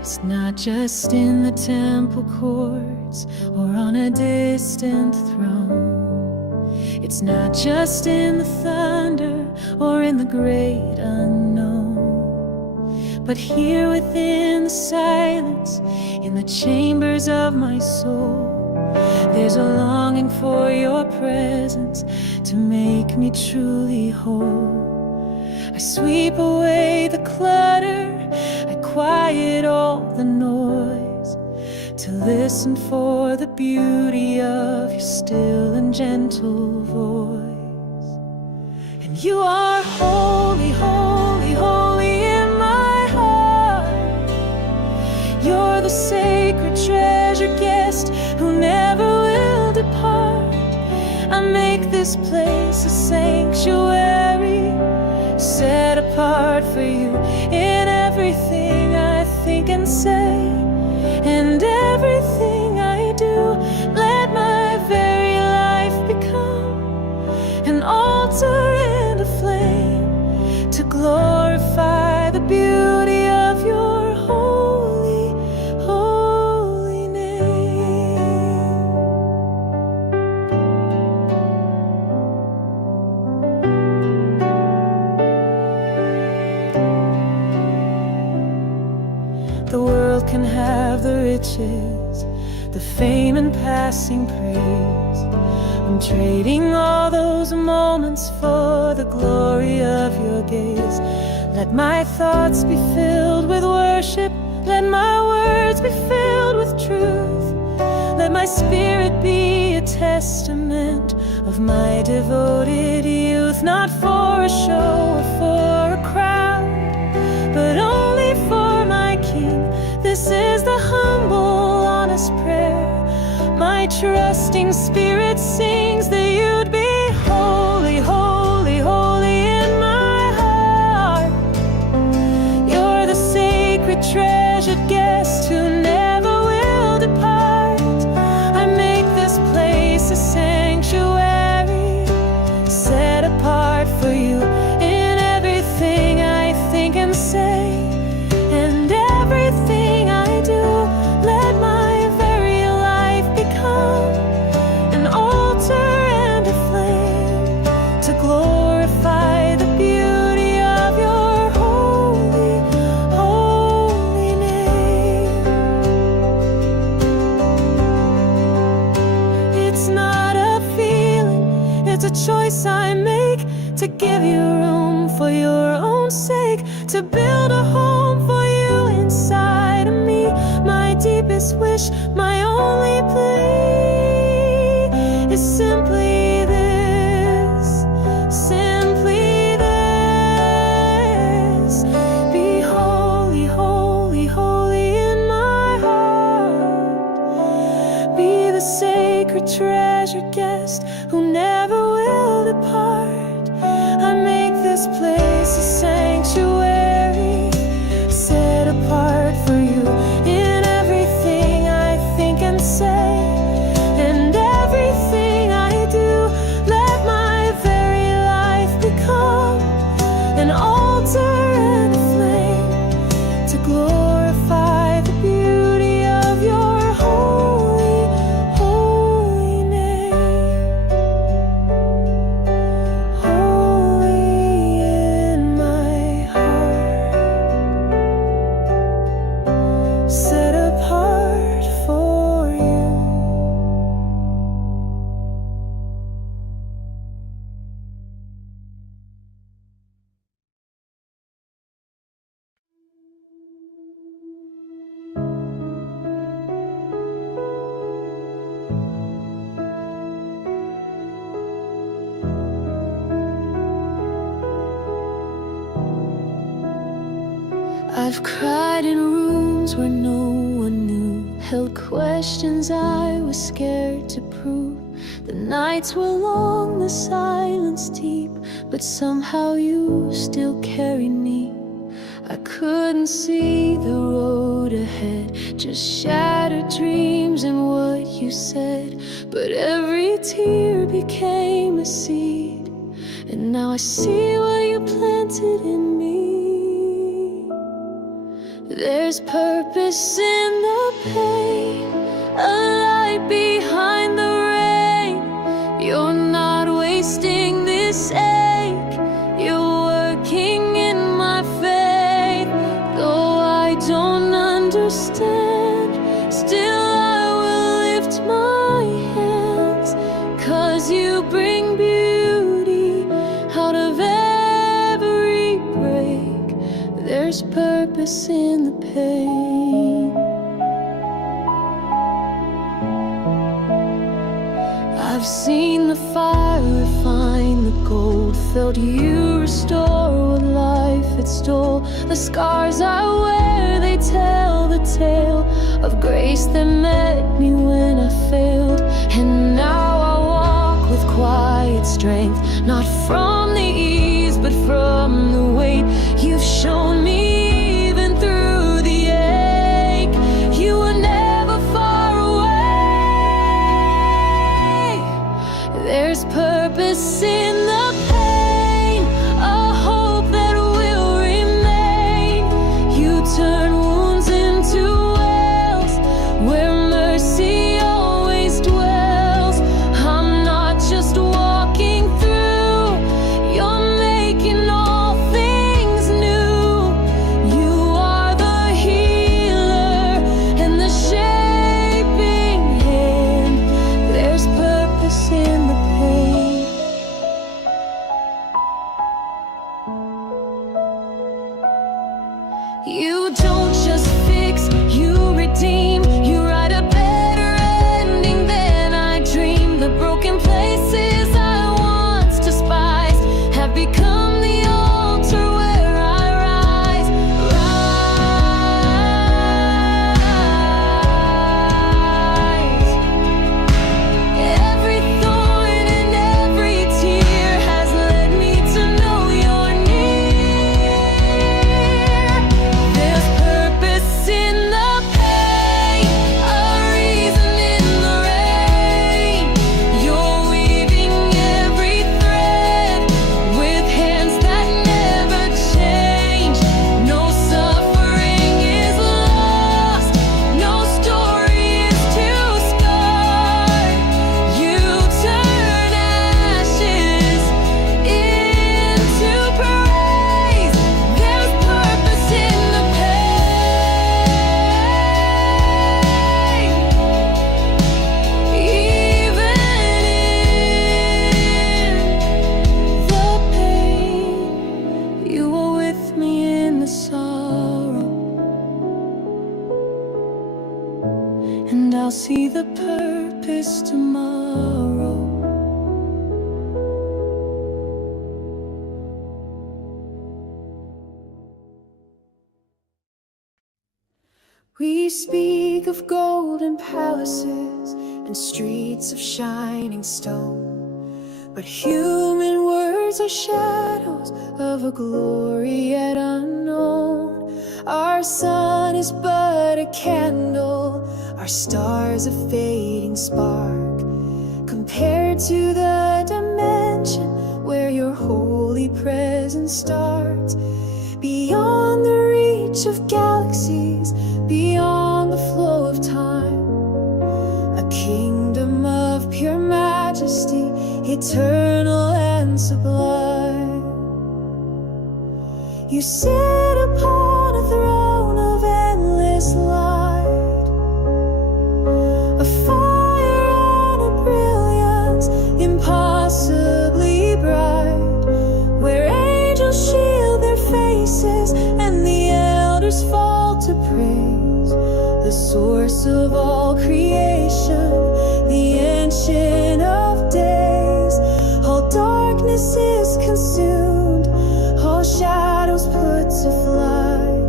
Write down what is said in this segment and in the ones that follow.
It's not just in the temple courts or on a distant throne. It's not just in the thunder or in the great unknown, but here within the silence, in the chambers of my soul, there's a longing for your presence to make me truly whole. I sweep away the clutter, I quiet all the noise, to listen for the beauty of your still and gentle voice. And you are holy, holy, holy in my heart. You're the sacred treasure guest who never will depart. I make this place a sanctuary, set apart for you in everything I think and say, and everything I do. Let my very life become an altar and a flame to glorify the beauty of your holy, holy name. The world can have the riches, the fame and passing praise. I'm trading all those moments for the glory of your gaze. Let my thoughts be filled with worship, let my words be filled with truth. Let my spirit be a testament of my devoted youth, not for a show or for a crowd, but only for my King. This is the humble, honest prayer my trusting spirit sings, that you'd be holy, holy, holy in my heart. You're the sacred treasured guest who never will depart. I make this place a sanctuary, set apart for you in everything I think and say, and everything I do. Let my very life become an altar and a flame to glorify the beauty of your holy, holy name. It's not a feeling, it's a choice I make, to give you room for your own sake, to build a home for you inside of me. My deepest wish, my only plea is simply this, simply this: be holy, holy, holy in my heart. Be the sacred treasure guest who never will depart. I make this place a sanctuary, set apart for you in everything I think and say, and everything I do. Let my very life become an altar and a flame to glorify the beauty of your holy, holy name. Holy in my heart, set apart for you. I've cried in rooms where no one knew, held questions I was scared to prove. The nights were long, the silence deep, but somehow you still carried me. I couldn't see the road ahead, just shattered dreams and what you said. But every tear became a seed, and now I see what you planted in me. There's purpose in the pain, a light behind the rain. You're not wasting this ache, you're working in my faith. Though I don't understand, still I will lift my hands, 'cause you bring beauty out of every break. There's purpose in the pain. I've seen the fire refine the gold, felt you restore what life had stole. The scars I wear, they tell the tale of grace that met me when I failed. And now I walk with quiet strength, not from the ease but from the weight. You've shown me even through the ache, you were never far away. There's purpose in the pain, a hope that will remain. You turn wounds into wells where mercy always dwells. I'm not just walking through, you're making all things new. You are the healer and the shaping hand. There's purpose in the pain. You don't just fix, you redeem. You write a better ending than I dreamed. The broken places I once despised have become the altar where I rise. Every thorn and every tear has led me to know you're near. There's purpose in the pain, a reason in the rain. You're weaving every thread with hands that never change. No suffering is lost, no story is too scarred. You turn ashes into praise. There's purpose in the pain, even in the pain. You are with me in the sorrow, and I'll see the purpose tomorrow. We speak of golden palaces and streets of shining stone, but human words are shadows of a glory yet unknown. Our sun is but a candle, our stars a fading spark, compared to the dimension where your holy presence starts. Beyond the reach of galaxies, beyond the flow of time, a kingdom of pure majesty, eternal and sublime. You sit upon a throne of endless light, a fire and a brilliance impossibly bright, where angels shield their faces and the elders fall to praise the source of all creation, the ancient of days. All darkness is consumed, all shadows put to flight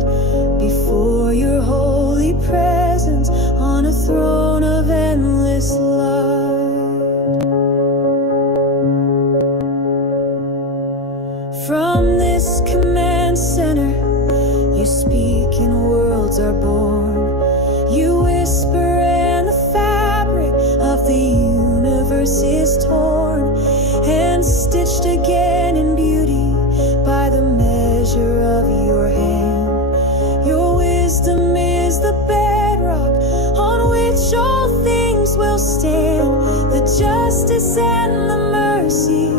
before your holy presence on a throne of endless light. From this command center, you speak and worlds are born. You whisper and the fabric of the universe is torn and stitched again in beauty by the measure of your hand. Your wisdom justice and the mercy,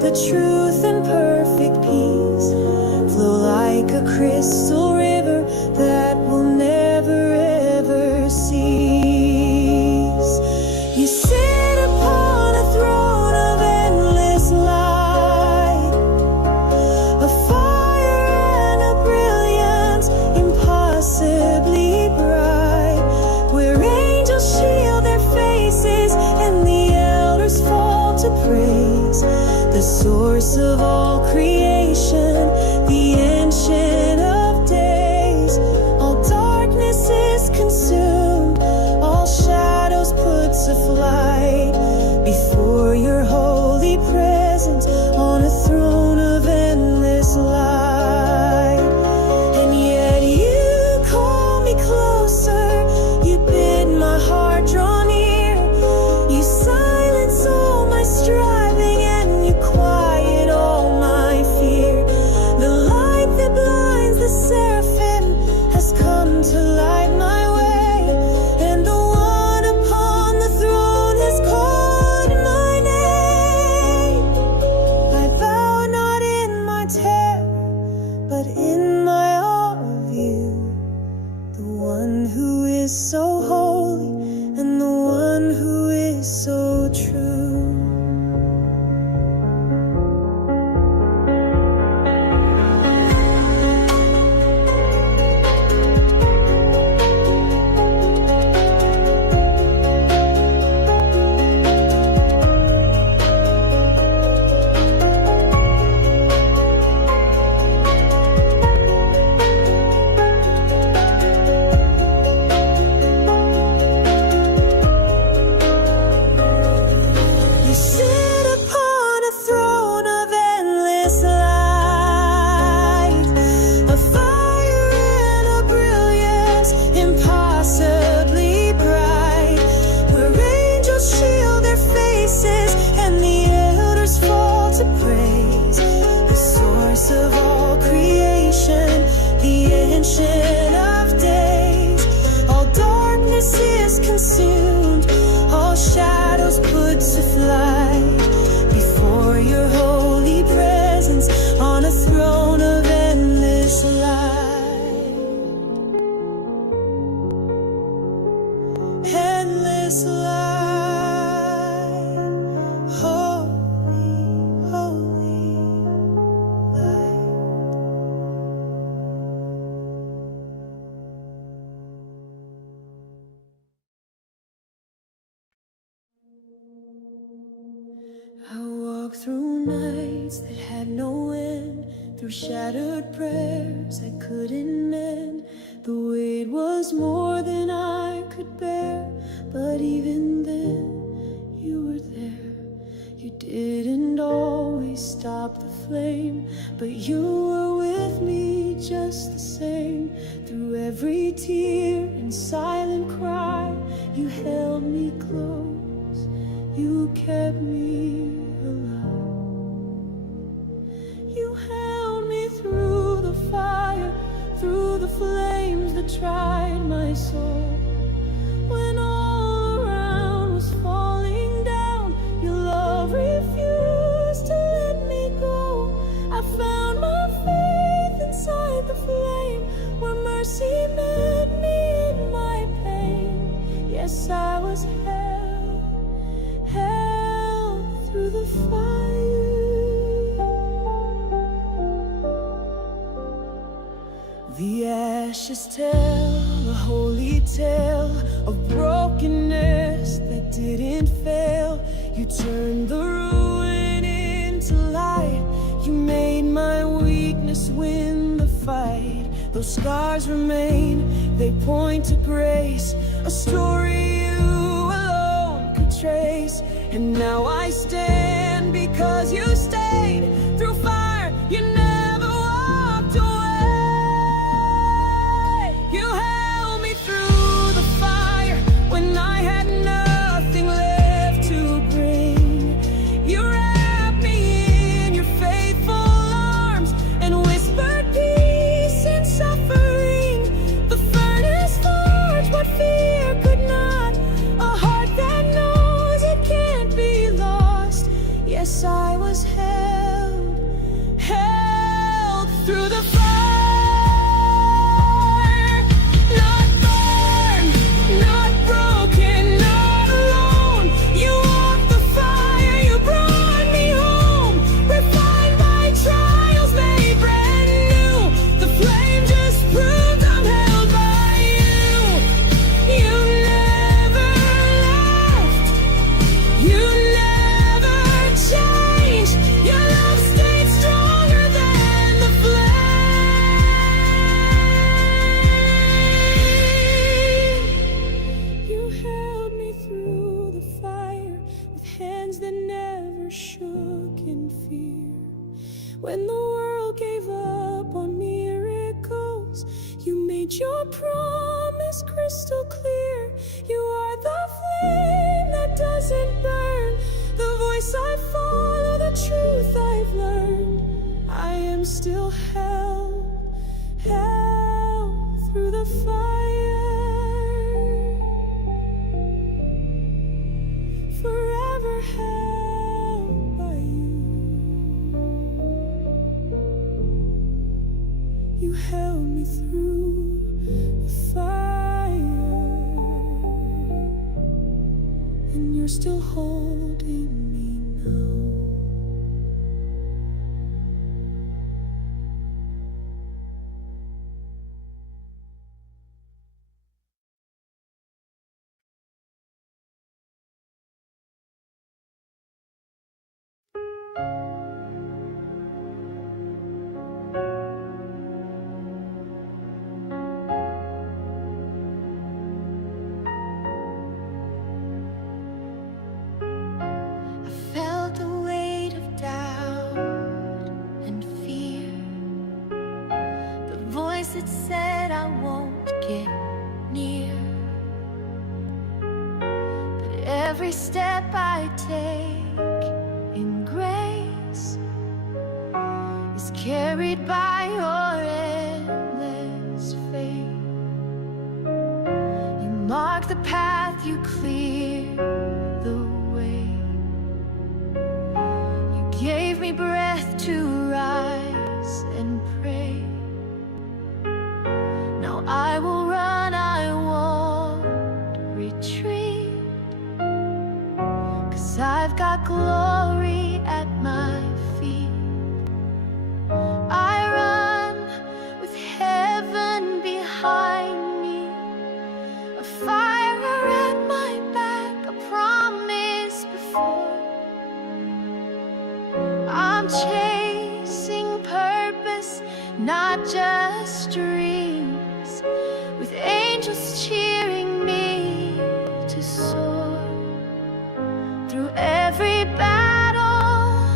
the truth and perfect peace flow like a crystal river that will never ever cease. You sit upon a throne of endless light, a fire and a brilliance impossibly bright, where angels shield their faces and the elders fall to praise the source of all creation, the ancient of days. All darkness is consumed, all shadows put to flight before your holy presence on a throne of endless light. And yet you call me closer, you bid my heart draw near, you silence all my striving and you quiet all my fear. The light that blinds the seraphim has come to light my way, and the one upon the throne has called my name. I bow not in my terror, but in my awe of you, the one who is so holy and the one who is so true. You sit upon a throne of endless light, a fire and a brilliance impossibly bright, where angels shield their faces and the elders fall to praise the source of all creation, the ancient of days. All darkness is consumed, all shadows put to flight before your holy presence on a throne of endless light. Endless light, holy, holy light. I walked through nights that had no end, through shattered prayers I couldn't mend. The weight was more than I could bear, but even then you were there. You didn't always stop the flame, but you were with me just the same. Through every tear and silent cry, you held me close, you kept me alive. You held me through the fire, through the flames that tried my soul. When all around was falling down, your love refused to let me go. I found my faith inside the flame, where mercy met me in my pain. Yes, I was held through the fire. The ashes tell a holy tale of brokenness that didn't fail. You turned the ruin into light, you made my weakness win the fight. Those scars remain, they point to grace, a story you alone could trace. And now I stand because you stayed through fire, you never walked away. You held me through the fire when I had nothing left to bring. You wrapped me in your faithful arms and whispered peace in suffering. The furnace forged what fear could not, a heart that knows it can't be lost. hands that never shook in fear. When the world gave up on miracles, you made your promise crystal clear. You are the flame that doesn't burn, the voice I follow, the truth I've learned. I am still held through the fire, forever held by you. You held me through the fire, and you're still holding me now. It said I won't get near, but every step I take in grace is carried by your endless faith. You mark the path, you clear the way. You gave me breath to rise and pray. I will run, I won't retreat, 'cause I've got glory at my feet. I run with heaven behind me, a fire at my back, a promise before. I'm chasing purpose, not just dreams, with angels cheering me to soar. Through every battle,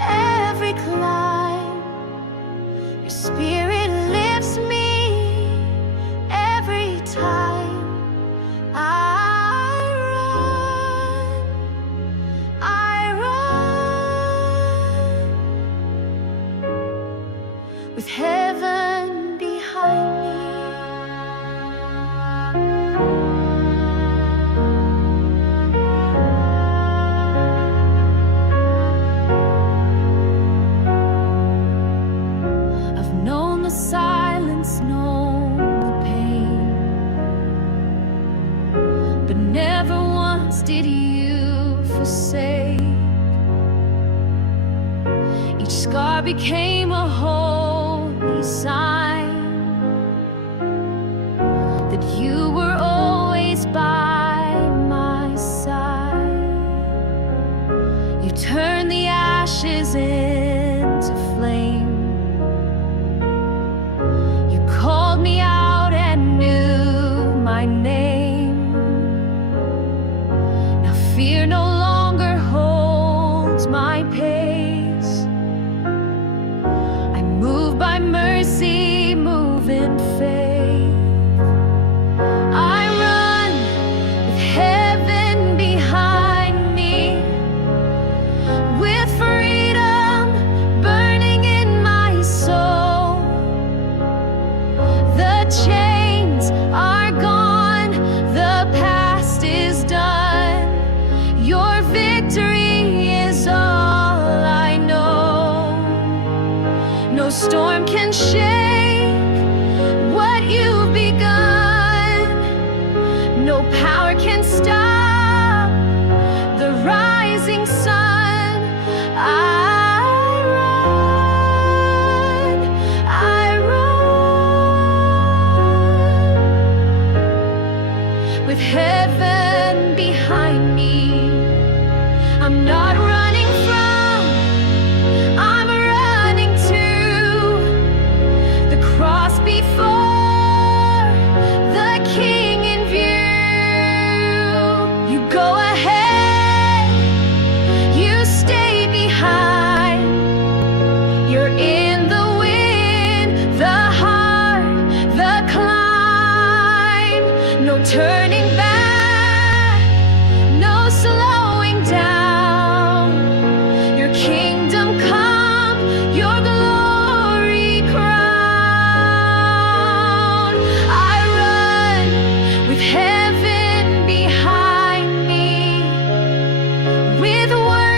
every climb, your spirit lifts me every time. I run with heaven behind me. Silence, known the pain, but never once did you forsake. Each scar became a holy sign that you were always by my side. You turned the ashes into flame, called me out and knew my name. Now fear no longer holds my pace. I move by mercy, move in faith. I run with heaven behind me, with freedom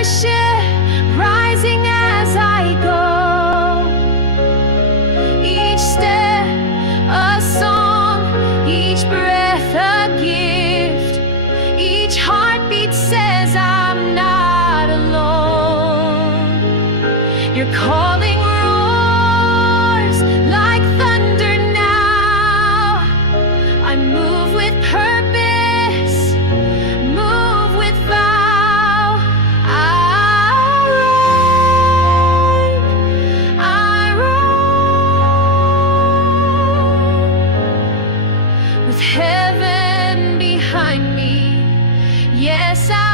worship rising as I go. Each step a song, each breath a gift. Each heartbeat says I'm not alone. Your calling roars like thunder now. I move with purpose, move with vow. I roam with heaven behind me. Yes, I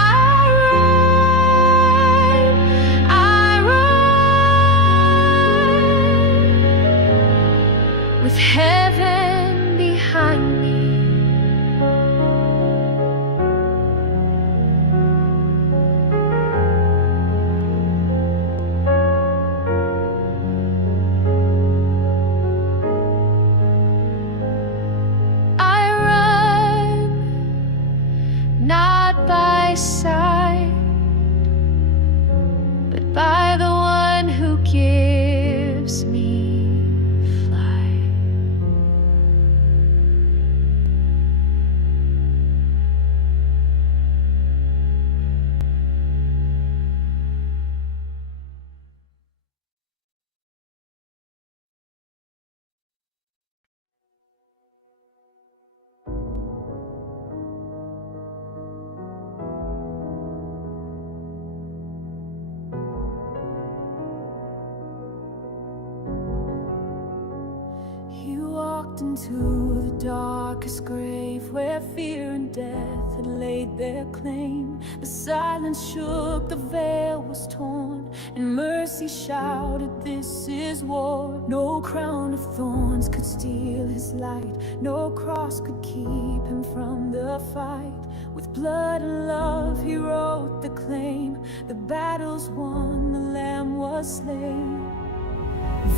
roam with heaven behind me. I run, not by sight, but by the one who gives me flight. You walked into the darkest grave where fear and death had laid their claim. The silence shook, the veil was torn, and mercy shouted, "This is war." No crown of thorns could steal his light, no cross could keep him from the fight. With blood and love he wrote the claim. The battle's won, the Lamb was slain.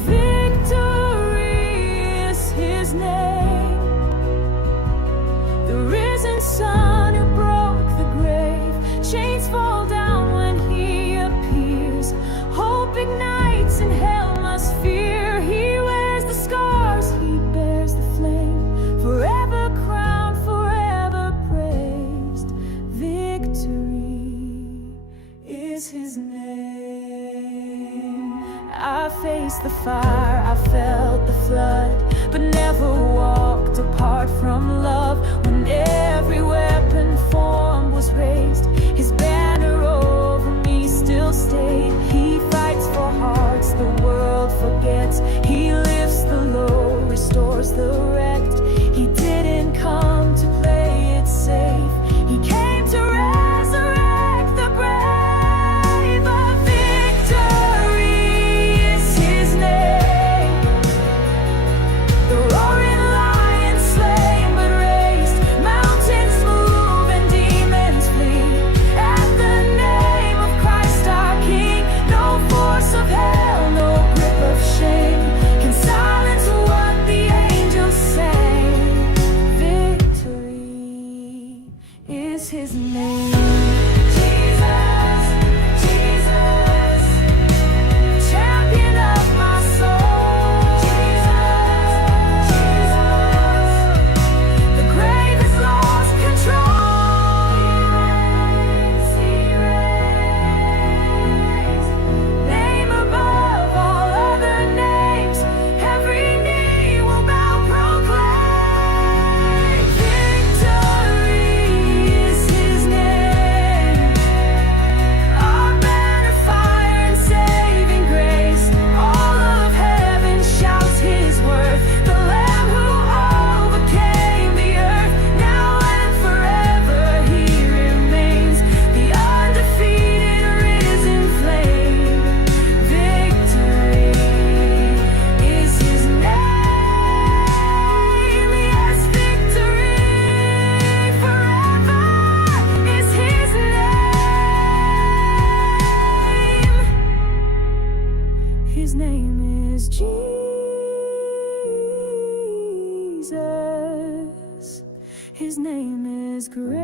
Victory is his name, the risen Son who broke the grave. Chains fall down when he appears, hope ignites and hell must fear. He wears the scars, he bears the flame, forever crowned, forever praised. Victory is his name. I faced the fire, I felt the flood, but never walked apart from love. When every weapon formed was raised, his banner over me still stayed. He fights for hearts the world forgets. He lifts the low, restores the wrecked. He didn't come to play it safe, he came to resurrect the grave. A victory is his name, the roaring lion slain but raised. Mountains move and demons flee at the name of Christ our King. No force of hell, no grip of shame can silence what the angels sang. Victory is his name. Jesus, Jesus, champion of my soul. Jesus, Jesus, the grave has lost control. He reigns, name above all other names. Every knee will bow, proclaim. Victory is his name, our banner, fire and saving grace. All of heaven shouts his worth, the Lamb who overcame the earth. Now and forever he remains, the undefeated risen flame. Victory is his name. Yes, victory forever is his name. His name is Jesus. His name is grace.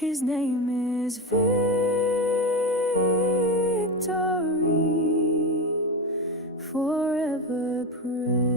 His name is Victory. Forever praise.